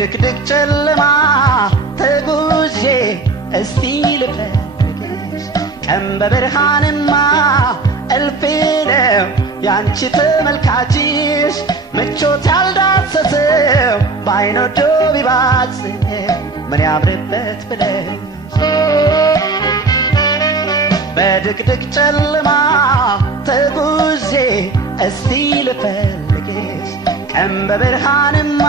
በድቅድቅ ጨለማ ተጉዤ እስቲ ልፈልግሽ ቀን በብርሃንማ እልፍ ነው ያንቺ ተመልካችሽ ምቾት ያልዳሰሰው በዓይን ወዶ ቢባስ ምን ያምርበት ብለሽ በድቅድቅ ጨለማ ተጉዤ እስቲ ልፈልግሽ ቀን በብርሃንማ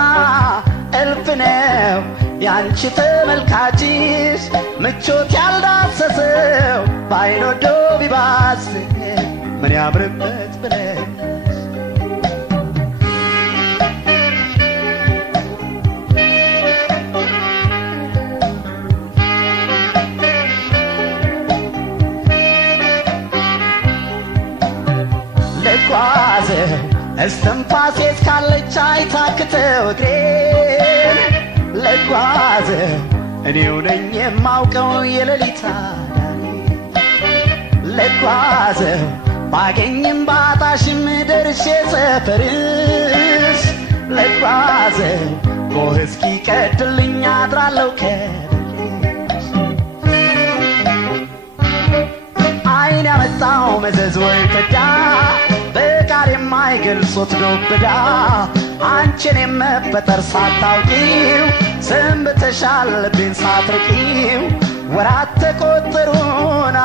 እልፍ ነው ያንቺ ተመልካችሽ ምቾት ያልዳሰሰው በዓይን ወዶ ቢባስ ምን ያምርበት ብለሽ ልጓዘው እስትንፋሴ እስካለች አይታክተው እግሬን ልጓዘው እኔው ነኝ የማውቀው የሌሊት አዳሪ ልጓዘው ባገኝም ባጣሽም ደርሼ ሰፈርሽ ልጓዘው ጎህ እስኪቀድልኝ አድራለሁ ከበርሽ ዓይን ያመጣው መዘዝ ወይ ፍዳ በቃል የማይገልጹት ዱብዳ አንቺን የመፈጠር ሳታውቂው ሰንብተሻል ልቤን ሳትርቂው ወራት ተቆጠሩና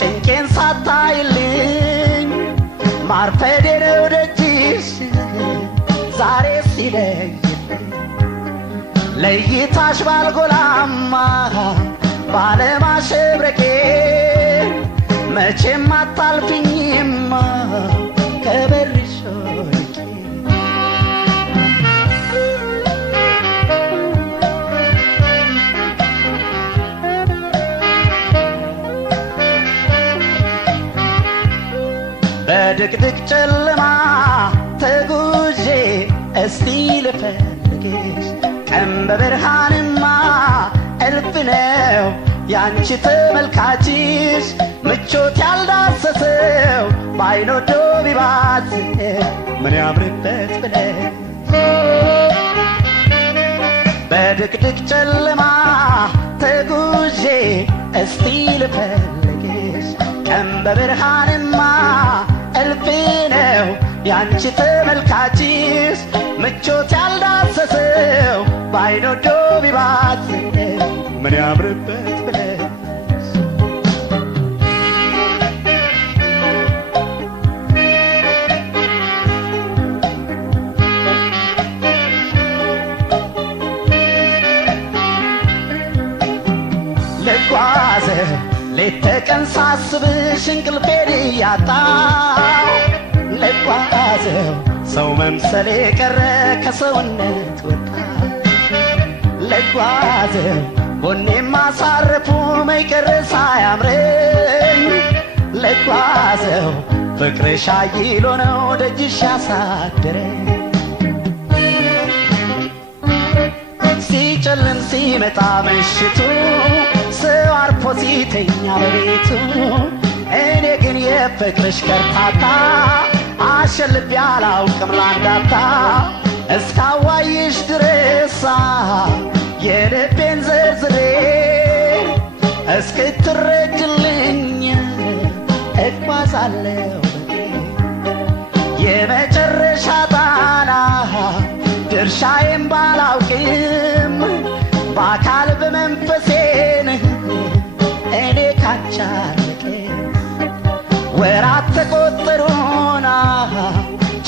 ጭንቄን ሳታይልኝ ማርፈዴ ነው ደጅሽ ዛሬ ሲለይልኝ ለይታሽ ባልጎላማ ባለማሸብረቄ መቼም አታልፊኝማ ከበርሽ ወድቄ በድቅድቅ ጨለማ ተጉዤ እስቲ ልፈልግሽ ቀን በብርሃንማ እልፍ ነው ያንቺ ተመልካችሽ ምቾት ያልዳሰሰው በዓይን ወዶ ቢባስ ምን ያምርበት ብለሽ በድቅድቅ ጨለማ ተጉዤ እስቲ ልፈልግሽ ቀን በብርሃንማ እልፍ ነው ያንቺ ተመልካችሽ ምቾት ያልዳሰሰው በዓይን ወዶ ቢባስ ምን ያምርበት ብለሽ ልጓዘው ሌት ተቀን ሳስብሽ እንቅልፌን እያጣው ልጓዘው ሰው መምሰሌ ቀረ ከሰውነት ወጣ ልጓዘው ጎኔም ማሳረፉ መይቀር ሳያምረኝ ልጓዘው ፍቅርሽ አይሎ ነው ደጅሽ ያሳደረኝ ሲጨልም ሲመጣ ምሽቱ ሰው አርፎ ሲተኛ በቤቱ እኔ ግን የፍቅርሽ ከርታታ አሸልቤ አላውቅም ላንዳታ እስካዋይሽ ድረሳ የልቤን ዘርዝሬ እስክትረጅልኝ እጓዛለሁ የመጨረሻ ጣና ድርሻዬን ባላውቅም በአካል በመንፈሴን እኔ ካቻለቄ ወራት ተቆጠሩና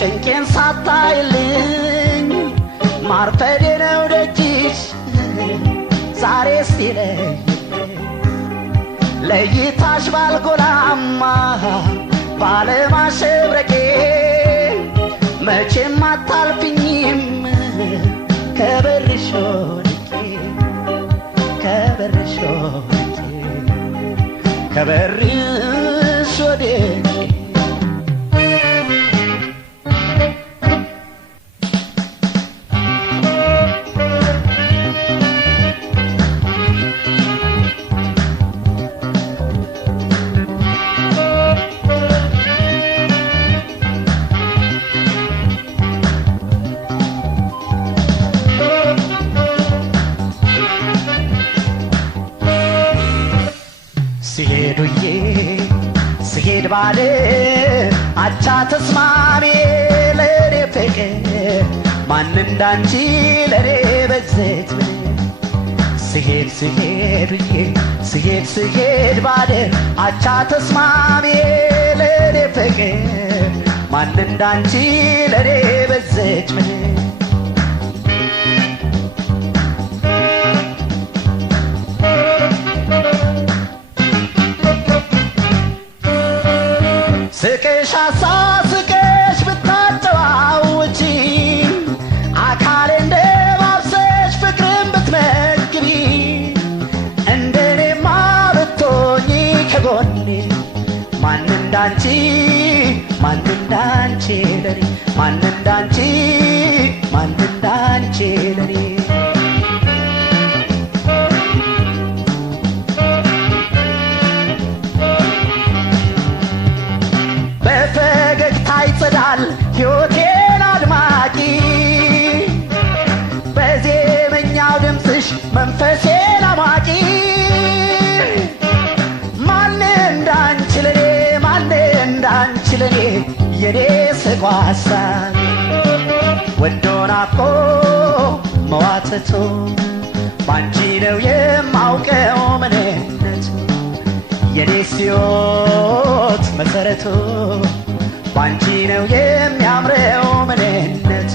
ጭንቄን ሳታይልኝ ማርፈዴ ነው ደጅሽ ዛሬ ሲለይልኝ ለይታሽ ባልጎላማ ባለማሸብረቄ መቼም አታልፊኝም ከበርሽ ወድቄ ከበርሽ ወድቄ ከበርሽ ወድቄ ባለ አቻ ተስማሚ ለኔ ፍቅር ማን እንዳንቺ ለኔ በዘት ስሄድ ስሄድ ስሄድ ስሄድ ባለ አቻ ተስማሚ ለኔ ፍቅር ማን እንዳንቺ ለኔ በዘች ስቅሽ አሳስቅሽ ብታጨዋውጪ አካሌ እንደ ማብሰሽ ፍቅርን ብትመግቢ እንደኔማ ብትሆኚ ከጎኔ ማን እንዳንቺ ማን እንዳንቺ ለኔ ማን እንዳንቺ ማን እንዳንቺ ለኔ ይጸዳል ሕይወቴን አድማቂ በዜመኛው ድምፅሽ መንፈሴን አማቂ ማን እንዳንቺ ለኔ ማን እንዳንቺ ለኔ የኔ ስቋሳ ወዶ ናፍቆ መዋተቱ ባንቺ ነው የማውቀው ምንነቱ የኔ ሕይወት መሰረቱ ባንቺ ነው የሚያምረው ምንነቱ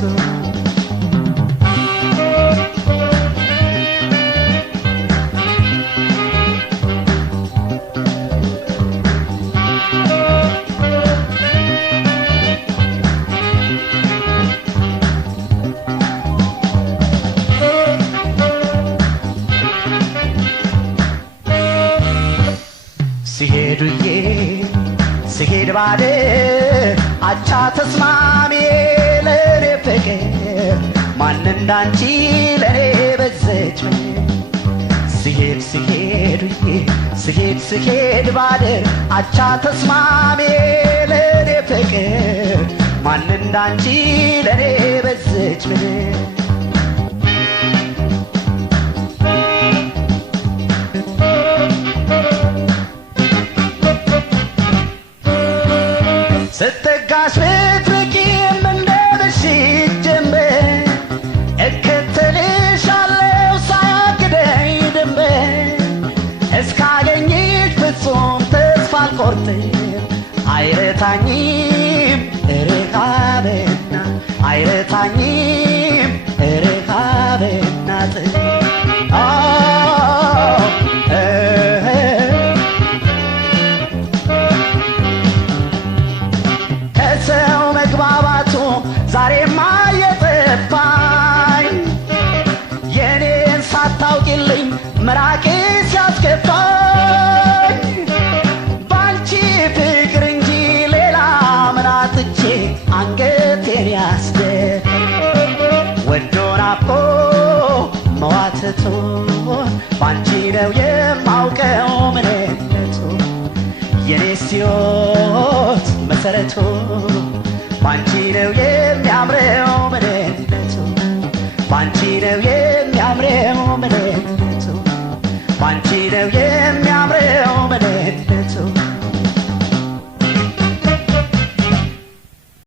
ሲሄዱዬ ስሄድ ባለ አቻ ተስማሚ ለኔ ፍቅር ማን እንዳንቺ ለኔ በዘች ስሄድ ስሄድ ስሄድ ስሄድ ባለ አቻ ተስማሚ ለኔ ፍቅር ማን እንዳንቺ ለኔ በዘች ስትጋሽ ብትርቂም እንደ በሽት ጀንበር እከተልሻለሁ ሳያግደኝ ድንበር እስካገኝሽ ፍጹም ተስፋ አልቆርጥም አይረታኝም ርሃብና አይረታኝም ርሃብና ዛሬማ የጠፋኝ የኔን ሳታውቂልኝ መራቄ ሲያስከፋኝ ባንቺ ፍቅር እንጂ ሌላ ምን አጥቼ አንገቴን ያስደፋ ወዶ ናፍቆ መዋተቱ ባንቺ ነው የማውቀው ምንነቱ የኔስ ሕይወት መሰረቱ ባንቺ ነው የሚያምረው ምንነቱ ባንቺ ነው የሚያምረው ምንነቱ ባንቺ ነው